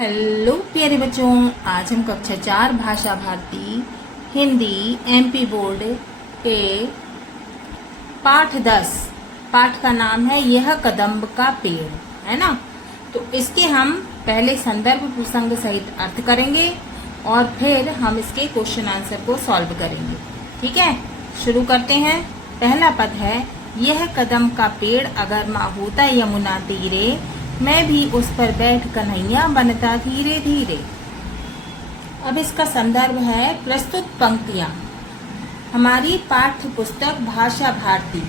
Hello प्यारे बच्चों, आज हम कक्षा 4 भाषा भारती हिंदी एमपी बोर्ड के पाठ 10 पाठ का नाम है यह कदम्ब का पेड़, है ना। तो इसके हम पहले संदर्भ प्रसंग सहित अर्थ करेंगे और फिर हम इसके क्वेश्चन आंसर को सॉल्व करेंगे। ठीक है, शुरू करते हैं। पहला पद है यह कदम्ब का पेड़ अगर माँ होता यमुना तीरे, मैं भी उस पर बैठ कन्हैया बनता धीरे धीरे। अब इसका संदर्भ है प्रस्तुत पंक्तियां हमारी पाठ्य पुस्तक भाषा भारती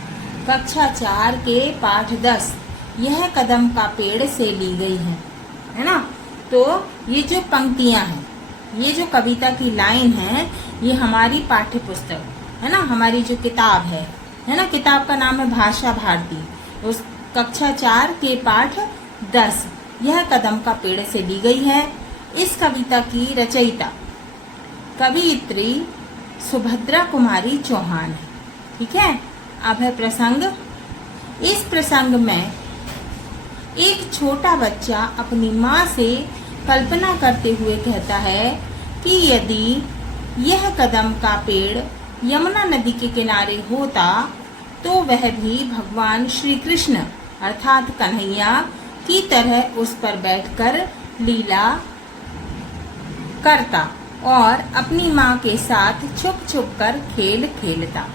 कक्षा 4 के पाठ 10 यह कदम्ब का पेड़ से ली गई है ना। तो ये जो पंक्तियां हैं, ये जो कविता की लाइन है, ये हमारी पाठ्य पुस्तक है ना, हमारी जो किताब है ना, किताब का नाम है भाषा भारती। उस कक्षा 4 के पाठ 10 यह कदम्ब का पेड़ से ली गई है। इस कविता की रचयिता कवियत्री सुभद्रा कुमारी चौहान है। ठीक है, अब है प्रसंग। इस प्रसंग में एक छोटा बच्चा अपनी माँ से कल्पना करते हुए कहता है कि यदि यह कदम्ब का पेड़ यमुना नदी के किनारे होता तो वह भी भगवान श्री कृष्ण अर्थात कन्हैया की तरह उस पर बैठकर लीला करता और अपनी माँ के साथ छुप छुप कर खेल खेलता।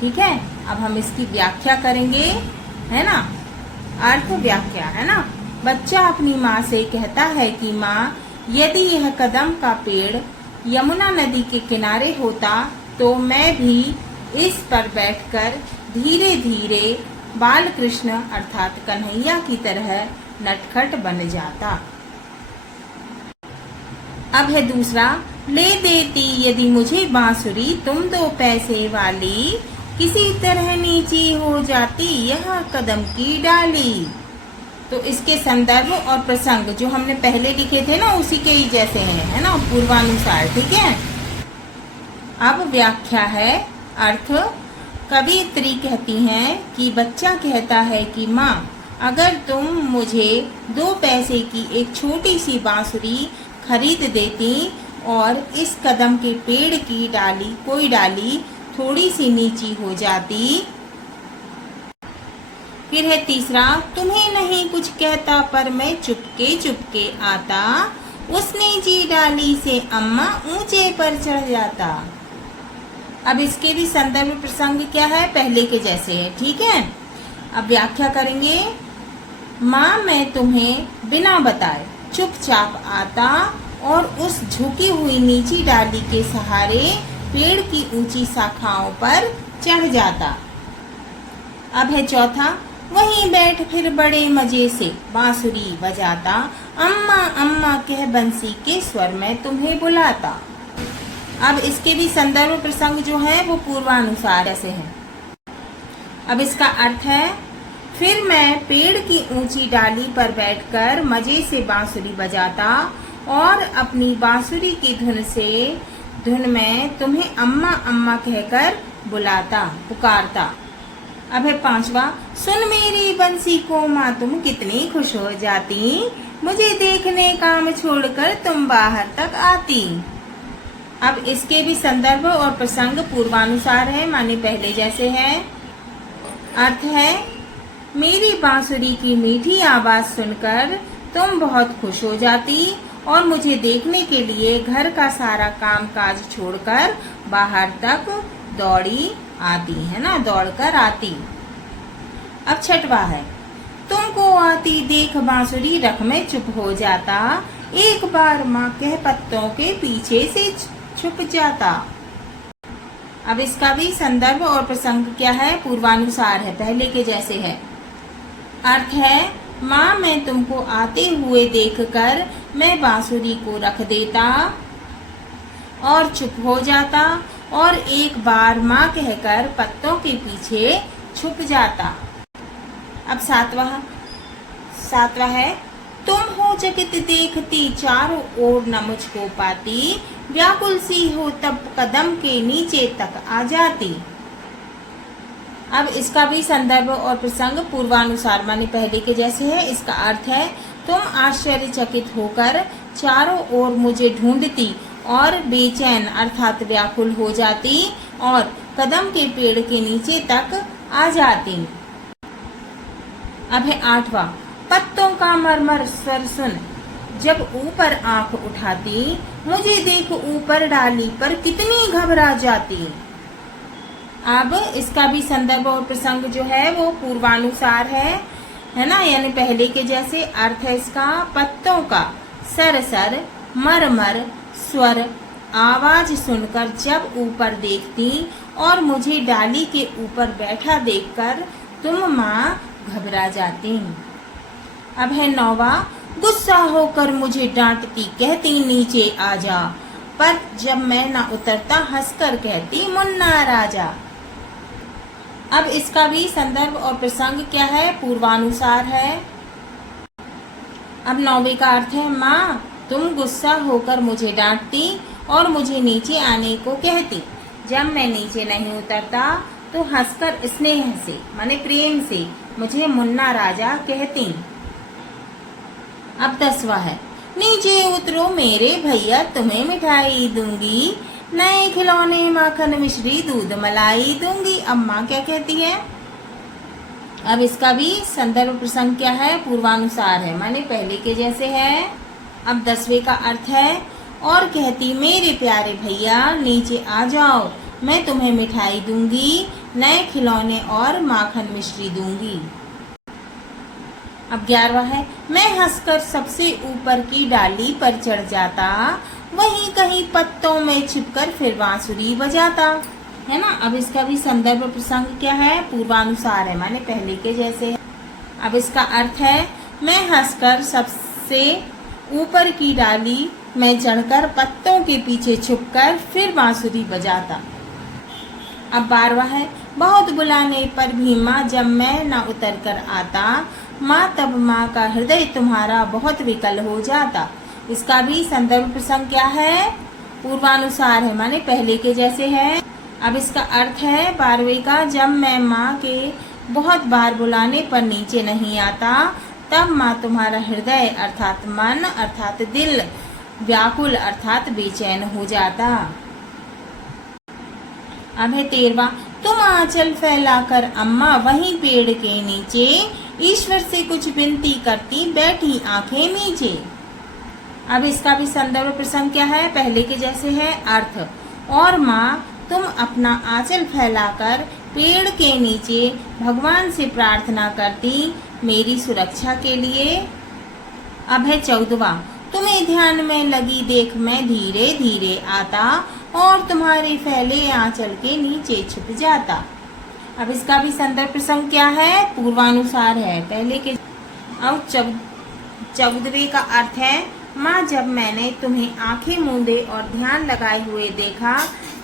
ठीक है, अब हम इसकी व्याख्या करेंगे, है ना। अर्थ व्याख्या, है ना। बच्चा अपनी माँ से कहता है कि माँ, यदि यह कदम्ब का पेड़ यमुना नदी के किनारे होता तो मैं भी इस पर बैठकर धीरे धीरे बाल कृष्ण अर्थात कन्हैया की तरह नटखट बन जाता। अब है दूसरा, ले देती यदि मुझे बांसुरी तुम 2 पैसे वाली, किसी तरह नीची हो जाती यह कदम्ब की डाली। तो इसके संदर्भ और प्रसंग जो हमने पहले लिखे थे ना, उसी के ही जैसे हैं, है ना, पूर्वानुसार। ठीक है, अब व्याख्या है। अर्थ, कवियत्री कहती हैं कि बच्चा कहता है कि माँ, अगर तुम मुझे 2 पैसे की एक छोटी सी बांसुरी खरीद देती और इस कदम्ब के पेड़ की कोई डाली थोड़ी सी नीची हो जाती। फिर है तीसरा, तुम्हें नहीं कुछ कहता पर मैं चुपके चुपके आता, उस नीची डाली से अम्मा ऊंचे पर चढ़ जाता। अब इसके भी संदर्भ प्रसंग क्या है, पहले के जैसे है। ठीक है, अब व्याख्या करेंगे। माँ, मैं तुम्हें बिना बताए चुपचाप आता और उस झुकी हुई नीची डाली के सहारे पेड़ की ऊंची शाखाओं पर चढ़ जाता। अब है चौथा, वहीं बैठ फिर बड़े मजे से बांसुरी बजाता, अम्मा अम्मा कह बंसी के स्वर में तुम्हें बुलाता। अब इसके भी संदर्भ प्रसंग जो है वो पूर्वानुसार ऐसे हैं। अब इसका अर्थ है, फिर मैं पेड़ की ऊंची डाली पर बैठकर मजे से बांसुरी बजाता और अपनी बांसुरी की धुन में तुम्हें अम्मा अम्मा कहकर बुलाता पुकारता। अब है पांचवा, सुन मेरी बंसी को माँ तुम कितनी खुश हो जाती, मुझे देखने काम छोड़कर तुम बाहर तक आती। अब इसके भी संदर्भ और प्रसंग पूर्वानुसार है, माने पहले जैसे है। अर्थ है, मेरी बांसुरी की मीठी आवाज सुनकर तुम बहुत खुश हो जाती और मुझे देखने के लिए घर का सारा काम काज छोड़कर बाहर तक दौड़ी आती, है ना, दौड़कर आती। अब छठवा है, तुमको आती देख बांसुरी रख में चुप हो जाता, एक बार माँ कह पत्तों के पीछे से छुप जाता। अब इसका भी संदर्भ और प्रसंग क्या है, पूर्वानुसार है, पहले के जैसे है। अर्थ है, माँ, मैं तुमको आते हुए देखकर मैं बांसुरी को रख देता और चुप हो जाता और एक बार माँ कहकर पत्तों के पीछे छुप जाता। अब सातवां है, तुम हो चकित देखती चारों ओर न मुझको पाती, व्याकुल सी हो तब कदम के नीचे तक आ जाती। अब इसका भी संदर्भ और प्रसंग पूर्वानुसार माने पहले के जैसे है। इसका अर्थ है, तुम आश्चर्यचकित होकर चारों ओर मुझे ढूंढती और बेचैन अर्थात व्याकुल हो जाती और कदम के पेड़ के नीचे तक आ जाती। अब है 8वां, पत्तों का मरमर स्वर सुन, जब ऊपर आंख उठाती मुझे देख ऊपर डाली पर कितनी घबरा जाती। अब इसका भी संदर्भ और प्रसंग जो है वो पूर्वानुसार है ना, यानी पहले के जैसे। अर्थ है इसका, पत्तों का सरसर मरमर स्वर आवाज सुनकर जब ऊपर देखती और मुझे डाली के ऊपर बैठा देखकर तुम माँ घबरा जाती। अब है 9वां, गुस्सा होकर मुझे डांटती कहती नीचे आ जा, पर जब मैं ना उतरता हंसकर कहती मुन्ना राजा। अब इसका भी संदर्भ और प्रसंग क्या है, पूर्वानुसार है। अब 9वें का अर्थ है, माँ तुम गुस्सा होकर मुझे डांटती और मुझे नीचे आने को कहती, जब मैं नीचे नहीं उतरता तो हंसकर स्नेह से माने प्रेम से मुझे मुन्ना राजा कहती। अब 10वां है, नीचे उतरो मेरे भैया तुम्हें मिठाई दूंगी, नए खिलौने माखन मिश्री दूध मलाई दूंगी। अम्मा क्या कहती है। अब इसका भी संदर्भ प्रसंग क्या है, पूर्वानुसार है माने पहले के जैसे है। अब 10वें का अर्थ है, और कहती मेरे प्यारे भैया नीचे आ जाओ, मैं तुम्हें मिठाई दूंगी, नए खिलौने और माखन मिश्री दूंगी। अब 11वां है, मैं हंसकर सबसे ऊपर की डाली पर चढ़ जाता, वहीं कहीं पत्तों में छिपकर फिर बांसुरी बजाता, है ना। अब इसका भी संदर्भ प्रसंग क्या है, पूर्वानुसार है माने पहले के जैसे है। अब इसका अर्थ है, मैं हंसकर सबसे ऊपर की डाली में चढ़कर पत्तों के पीछे छुपकर फिर बांसुरी बजाता। अब 12वां है, बहुत बुलाने पर भी माँ जब मैं न उतर कर आता, माँ तब माँ का हृदय तुम्हारा बहुत विकल हो जाता। इसका भी संदर्भ प्रसंग क्या है, पूर्वानुसार है माने पहले के जैसे है। अब इसका अर्थ है 12वें का, जब मैं माँ के बहुत बार बुलाने पर नीचे नहीं आता, तब माँ तुम्हारा हृदय अर्थात मन अर्थात दिल व्याकुल अर्थात बेचैन हो जाता। अब है 13वां, तुम आंचल फैलाकर अम्मा वहीं पेड़ के नीचे ईश्वर से कुछ विनती करती बैठी आंखें नीचे। अब इसका भी संदर्भ प्रसंग क्या है, पहले के जैसे है। अर्थ, और माँ तुम अपना आंचल फैलाकर पेड़ के नीचे भगवान से प्रार्थना करती मेरी सुरक्षा के लिए। अब है 14वां, तुम्हें ध्यान में लगी देख मैं धीरे धीरे आता और तुम्हारे फैले आंचल के नीचे छुप जाता। अब इसका भी संदर्भ प्रसंग क्या है, पूर्वानुसार है पहले के। अब 14वें का अर्थ है, माँ जब मैंने तुम्हें आंखें मूंदे और ध्यान लगाए हुए देखा,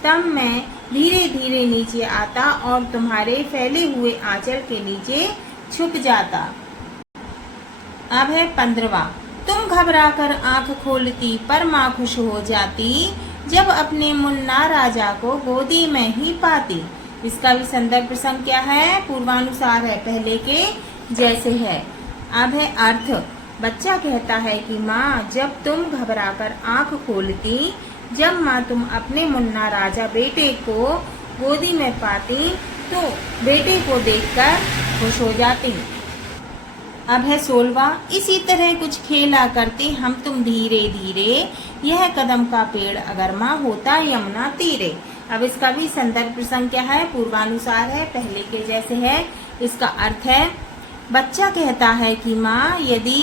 तब मैं धीरे धीरे नीचे आता और तुम्हारे फैले हुए आंचल के नीचे छुप जाता। अब है 15वां, तुम घबराकर आंख खोलती पर माँ खुश हो जाती जब अपने मुन्ना राजा को गोदी में ही पाती। इसका भी संदर्भ प्रसंग क्या है, पूर्वानुसार है पहले के जैसे है। अब है अर्थ, बच्चा कहता है कि माँ जब तुम घबराकर आंख खोलती, जब माँ तुम अपने मुन्ना राजा बेटे को गोदी में पाती तो बेटे को देखकर खुश हो जाती। अब है 16वां, इसी तरह कुछ खेला करते हम तुम धीरे धीरे, यह कदम का पेड़ अगर माँ होता यमुना तीरे। अब इसका भी संदर्भ प्रसंग क्या है, पूर्वानुसार है पहले के जैसे है। इसका अर्थ है, बच्चा कहता है कि माँ यदि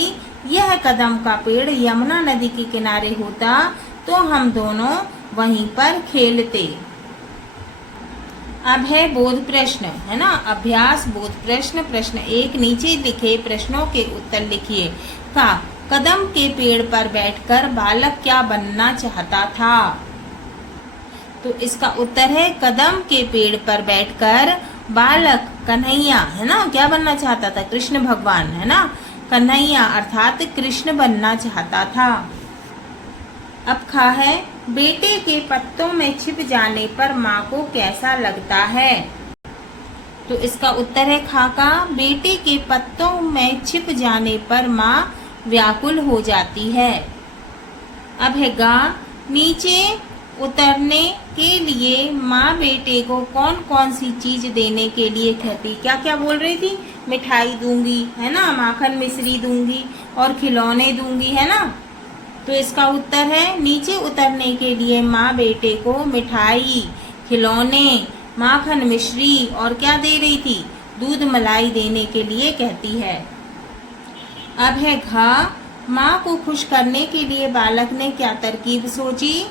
यह कदम का पेड़ यमुना नदी के किनारे होता तो हम दोनों वहीं पर खेलते। अब है बोध प्रश्न, है ना, अभ्यास बोध प्रश्न। प्रश्न 1, नीचे लिखे प्रश्नों के उत्तर लिखिए। का कदम के पेड़ पर बैठकर बालक क्या बनना चाहता था? तो इसका उत्तर है, कदम के पेड़ पर बैठकर बालक कन्हैया, है ना, क्या बनना चाहता था? कृष्ण भगवान, है ना, कन्हैया अर्थात कृष्ण बनना चाहता था। अब खा है, बेटे के पत्तों में छिप जाने पर माँ को कैसा लगता है? तो इसका उत्तर है खा का, बेटे के पत्तों में छिप जाने पर माँ व्याकुल हो जाती है। अब है गा, नीचे उतरने के लिए माँ बेटे को कौन कौन सी चीज देने के लिए कहती। क्या क्या बोल रही थी? मिठाई दूंगी, है ना, माखन मिश्री दूंगी और खिलौने दूंगी, है ना। तो इसका उत्तर है नीचे उतरने के लिए माँ बेटे को मिठाई, खिलौने, माखन मिश्री और क्या दे रही थी? दूध मलाई देने के लिए कहती है। अब है घा, माँ को खुश करने के लिए बालक ने क्या तरकीब सोची।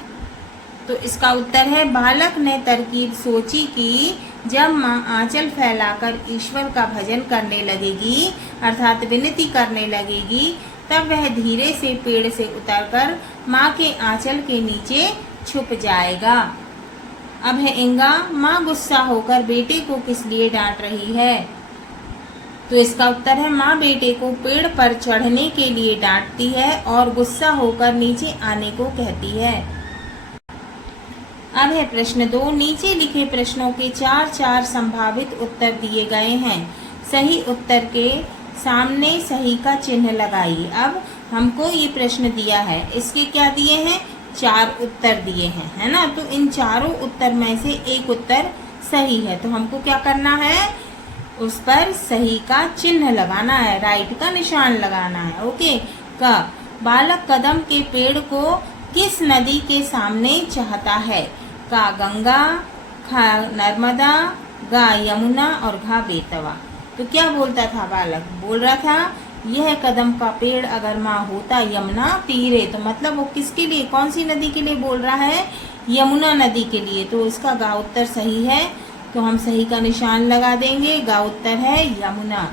तो इसका उत्तर है बालक ने तरकीब सोची कि जब माँ आंचल फैलाकर ईश्वर का भजन करने लगेगी अर्थात विनती करने लगेगी, तब वह धीरे से पेड़ से उतरकर माँ के आंचल के नीचे छुप जाएगा। अब है इंगा, माँ गुस्सा होकर बेटे को किस लिए डांट रही है। तो इसका उत्तर है माँ बेटे को पेड़ पर चढ़ने के लिए डांटती है और गुस्सा होकर नीचे आने को कहती है। अब है प्रश्न 2, नीचे लिखे प्रश्नों के 4 संभावित उत्तर दिए गए हैं। सही उत्तर के सामने सही का चिन्ह लगाइए। अब हमको ये प्रश्न दिया है, इसके क्या दिए हैं? 4 उत्तर दिए हैं, है ना। तो इन चारों उत्तर में से एक उत्तर सही है, तो हमको क्या करना है? उस पर सही का चिन्ह लगाना है, राइट का निशान लगाना है। ओके। का, बालक कदम के पेड़ को किस नदी के सामने चाहता है? का गंगा, खा नर्मदा, गा यमुना और घा बेतवा। तो क्या बोलता था बालक? बोल रहा था यह कदम का पेड़ अगर माँ होता यमुना तीरे, तो मतलब वो किसके लिए, कौन सी नदी के लिए बोल रहा है? यमुना नदी के लिए। तो इसका गा उत्तर सही है, तो हम सही का निशान लगा देंगे। गा उत्तर है यमुना।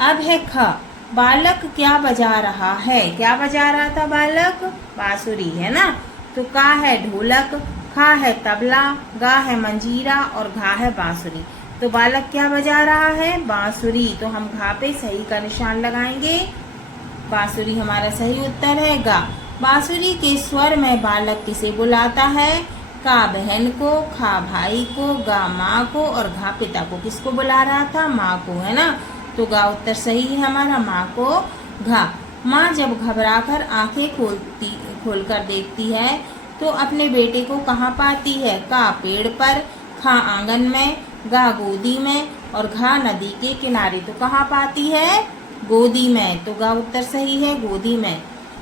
अब है ख, बालक क्या बजा रहा है? क्या बजा रहा था बालक? बांसुरी, है ना। तो का है ढोलक, खा है तबला, गा है मंजीरा और घा है बांसुरी। तो बालक क्या बजा रहा है? बांसुरी। तो हम घा पे सही का निशान लगाएंगे, बांसुरी हमारा सही उत्तर है। गा, बांसुरी के स्वर में बालक किसे बुलाता है? का बहन को, खा भाई को, गा माँ को और घा पिता को। किसको बुला रहा था? माँ को, है ना। तो गा उत्तर सही है हमारा, माँ को। घा, माँ जब घबराकर आंखें खोलकर देखती है तो अपने बेटे को कहाँ पाती है? का पेड़ पर, खा आंगन में, गा गोदी में और घा नदी के किनारे। तो कहाँ पाती है? गोदी में। तो गा उत्तर सही है, गोदी में।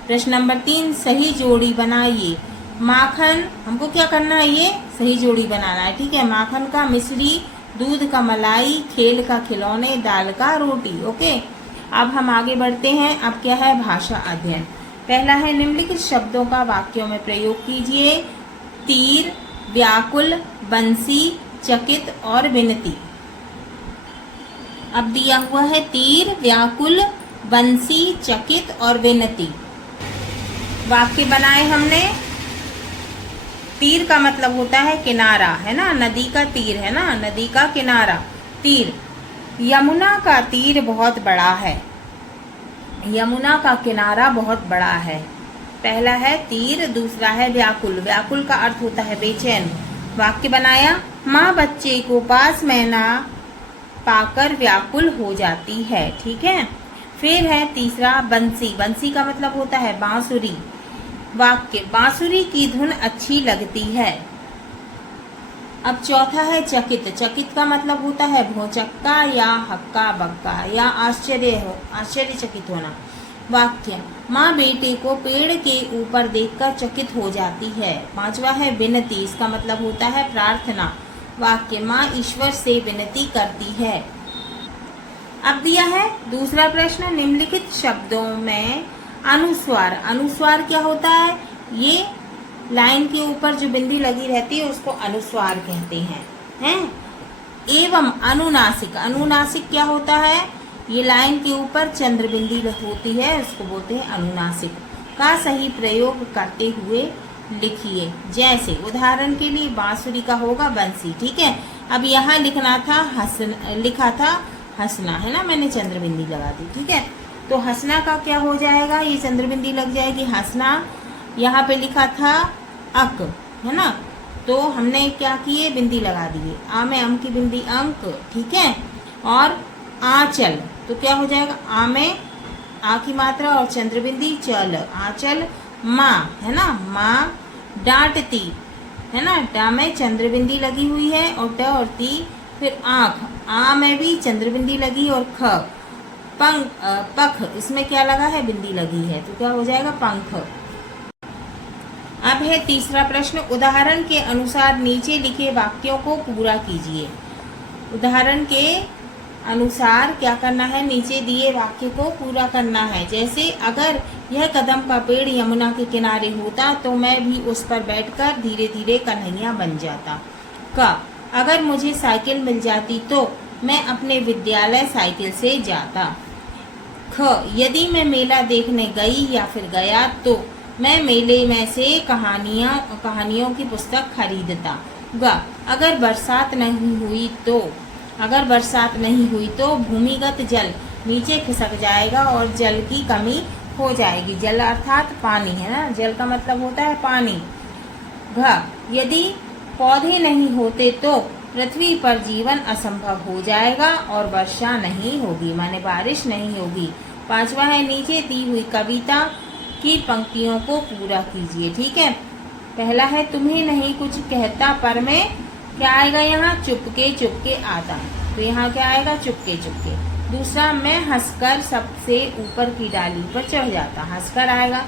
प्रश्न नंबर 3, सही जोड़ी बनाइए। माखन, हमको क्या करना है? ये सही जोड़ी बनाना है, ठीक है। माखन का मिश्री, दूध का मलाई, खेल का खिलौने, दाल का रोटी। ओके। अब हम आगे बढ़ते हैं। अब क्या है? भाषा अध्ययन। पहला है निम्नलिखित शब्दों का वाक्यों में प्रयोग कीजिए। तीर, व्याकुल, बंसी, चकित और विनती। अब दिया हुआ है तीर, व्याकुल, बंसी, चकित और विनती। वाक्य बनाए हमने। तीर का मतलब होता है किनारा, है ना, नदी का तीर, है ना, नदी का किनारा। तीर, यमुना का तीर बहुत बड़ा है। यमुना का किनारा बहुत बड़ा है। पहला है तीर, दूसरा है व्याकुल। व्याकुल का अर्थ होता है बेचैन। वाक्य बनाया, माँ बच्चे को पास में ना पाकर व्याकुल हो जाती है, ठीक है। फिर है तीसरा बंसी। बंसी का मतलब होता है बांसुरी। वाक्य, बांसुरी की धुन अच्छी लगती है। अब चौथा है चकित। चकित का मतलब होता है भौचक्का या हक्का बक्का या आश्चर्यचकित होना। वाक्य, माँ बेटे को पेड़ के ऊपर देखकर चकित हो जाती है। पांचवा है विनती। इसका मतलब होता है प्रार्थना। वाक्य, माँ ईश्वर से विनती करती है। अब दिया है दूसरा प्रश्न, निम्नलिखित शब्दों में अनुस्वार। अनुस्वार क्या होता है? ये लाइन के ऊपर जो बिंदी लगी रहती है उसको अनुस्वार कहते हैं। एवं अनुनासिक। अनुनासिक क्या होता है? ये लाइन के ऊपर चंद्र बिंदी होती है, उसको बोलते हैं अनुनासिक। का सही प्रयोग करते हुए लिखिए। जैसे उदाहरण के लिए बांसुरी का होगा बंसी, ठीक है। अब यहाँ लिखना था लिखा था हंसना, है ना, मैंने चंद्र बिंदी लगा दी, ठीक है। तो हंसना का क्या हो जाएगा? ये चंद्र बिंदी लग जाएगी हंसना। यहाँ पे लिखा था अक, है ना, तो हमने क्या किए? बिंदी लगा दिए। आ में अम की बिंदी अंक, ठीक है। और आंचल, तो क्या हो जाएगा? आ में आ की मात्रा और चंद्र बिंदी चल, आंचल। माँ, है ना, माँ डांटती, है ना, डा में चंद्रबिंदी लगी हुई है और ट और ती, फिर आँख, आ में भी चंद्रबिंदी लगी और ख, पख, इसमें क्या लगा है, बिंदी लगी है, तो क्या हो जाएगा, पंख। अब है तीसरा प्रश्न, उदाहरण के अनुसार नीचे लिखे वाक्यों को पूरा कीजिए। उदाहरण के अनुसार क्या करना है, नीचे दिए वाक्य को पूरा करना है। जैसे अगर यह कदम का पेड़ यमुना के किनारे होता तो मैं भी उस पर बैठकर धीरे धीरे कन्हैया बन जाता। क, अगर मुझे साइकिल मिल जाती तो मैं अपने विद्यालय साइकिल से जाता। ख, यदि मैं मेला देखने गई या फिर गया तो मैं मेले में से कहानियों की पुस्तक खरीदता। ग, अगर बरसात नहीं हुई तो भूमिगत जल नीचे खिसक जाएगा और जल की कमी हो जाएगी। जल अर्थात पानी, है ना, जल का मतलब होता है पानी। घ, यदि पौधे नहीं होते तो पृथ्वी पर जीवन असंभव हो जाएगा और वर्षा नहीं होगी, माने बारिश नहीं होगी। पांचवा है, नीचे दी हुई कविता की पंक्तियों को पूरा कीजिए। ठीक है, पहला है, तुम्हें नहीं कुछ कहता पर मैं, क्या आएगा यहाँ, चुपके चुपके आता, तो यहाँ क्या आएगा, चुपके चुपके। दूसरा, मैं हंसकर सबसे ऊपर की डाली पर चढ़ जाता, हंसकर आएगा।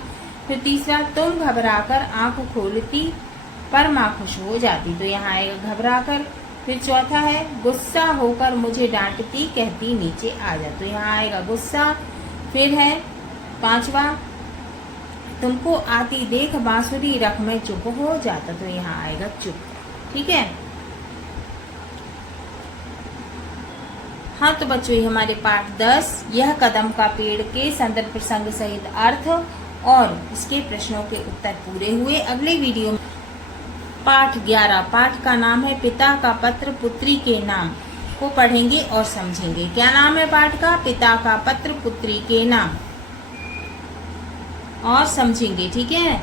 फिर तीसरा, तुम घबराकर आंख खोलती पर माँ खुश हो जाती, तो यहाँ आएगा घबराकर। फिर चौथा है, गुस्सा होकर मुझे डांटती कहती नीचे आ जा, तो यहाँ आएगा गुस्सा। फिर है पांचवा, तुमको आती देख बांसुरी रख में चुप हो जाता, तो यहाँ आएगा चुप। ठीक है, हाँ तो बच्चों, ये हमारे पाठ 10 यह कदम का पेड़ के संदर्भ प्रसंग सहित अर्थ और इसके प्रश्नों के उत्तर पूरे हुए। अगले वीडियो में पाठ 11, पाठ का नाम है पिता का पत्र पुत्री के नाम, को पढ़ेंगे और समझेंगे। क्या नाम है पाठ का, पिता का पत्र पुत्री के नाम, और समझेंगे। ठीक है।